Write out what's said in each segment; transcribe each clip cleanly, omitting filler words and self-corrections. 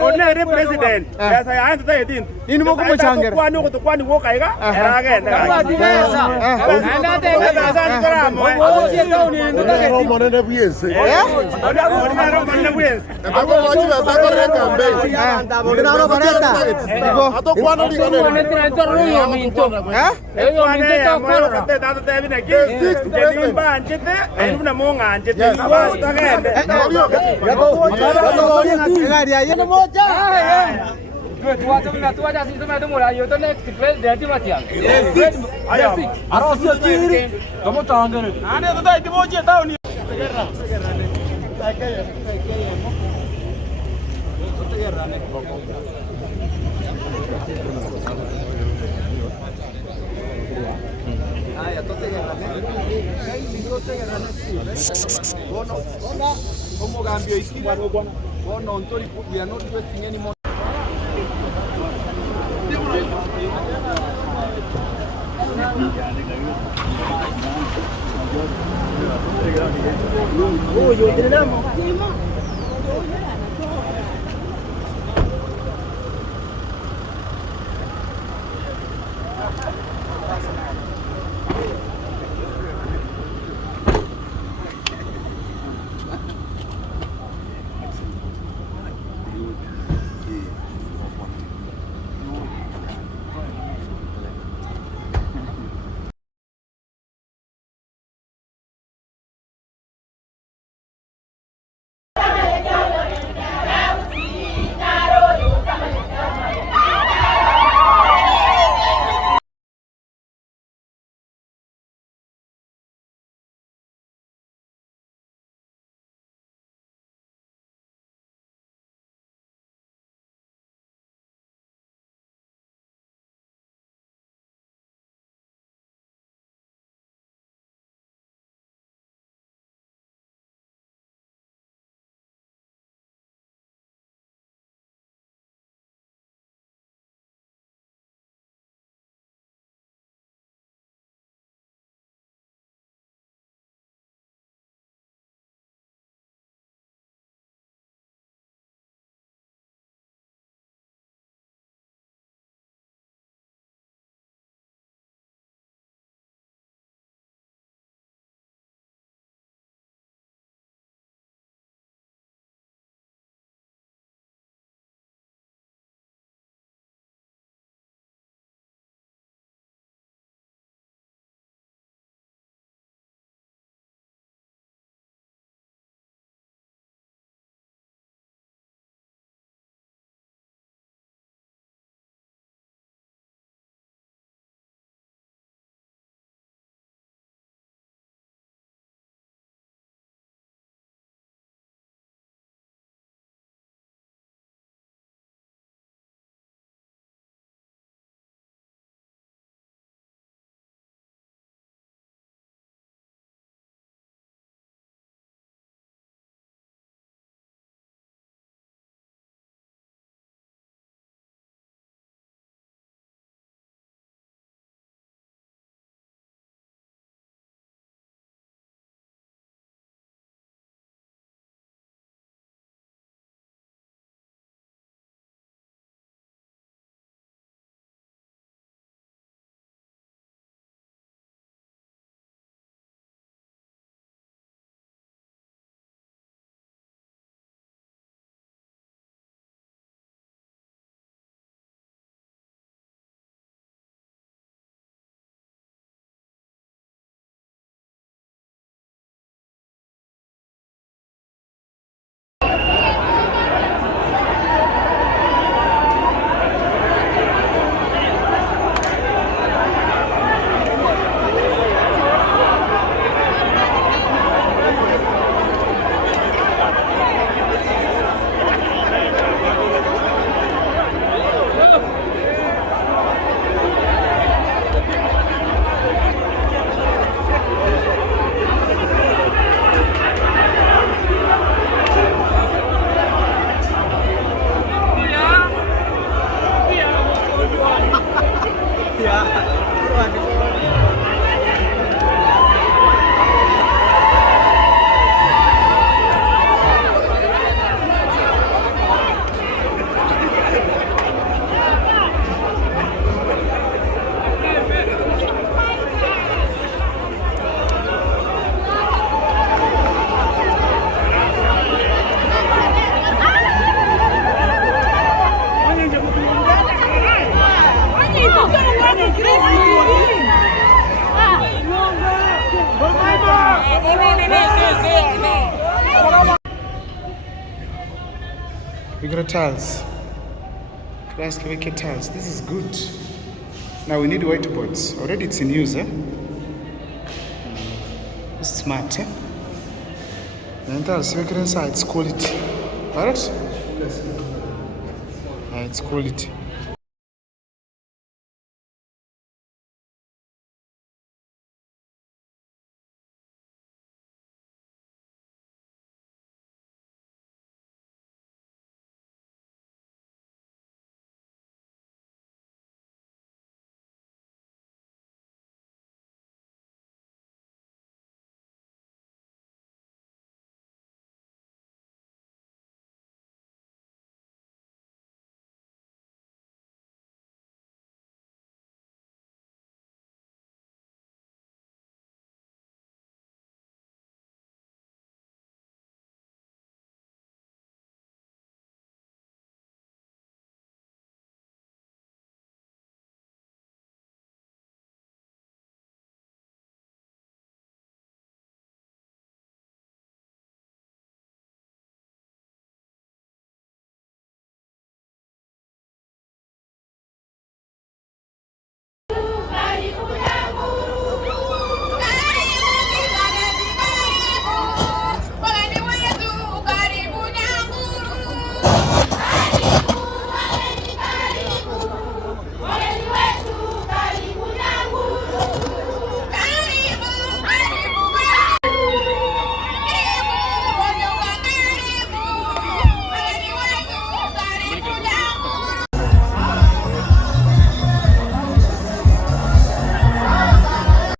Ordinary president. Yes, I am the in Mokuchanga. One walk I got again. ¿Cómo cambio? No, we are not wasting any more. Oh, yo tenemos. We got tiles. Class wicked tiles. This is good. Now we need whiteboards. Already it's in use, eh? It's smart, eh? And tiles wicked inside. It's quality. Alright? Yes. It's quality.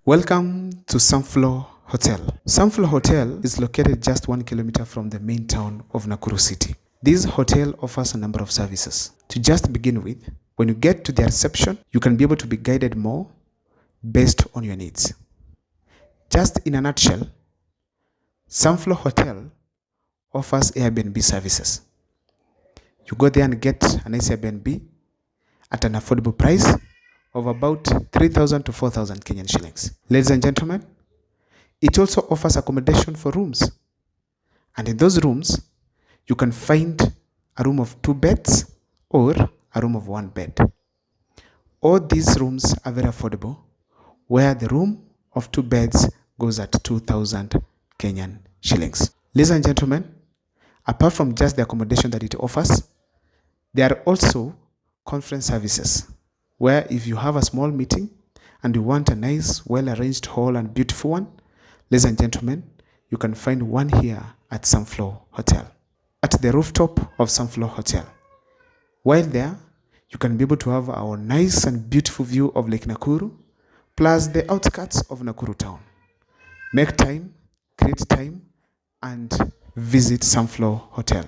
Welcome to Sflow Hotel. Sflow Hotel is located just 1 kilometer from the main town of Nakuru City. This hotel offers a number of services. To just begin with, when you get to the reception, you can be able to be guided more based on your needs. Just in a nutshell, Sflow Hotel offers Airbnb services. You go there and get a nice Airbnb at an affordable price of about 3,000 to 4,000 Kenyan shillings. Ladies and gentlemen, it also offers accommodation for rooms. And in those rooms, you can find a room of 2 beds or a room of 1 bed. All these rooms are very affordable, where the room of 2 beds goes at 2,000 Kenyan shillings. Ladies and gentlemen, apart from just the accommodation that it offers, there are also conference services, where if you have a small meeting and you want a nice, well-arranged hall and beautiful one, ladies and gentlemen, you can find one here at Sflow Hotel, at the rooftop of Sflow Hotel. While there, you can be able to have our nice and beautiful view of Lake Nakuru, plus the outskirts of Nakuru town. Make time, create time, and visit Sflow Hotel.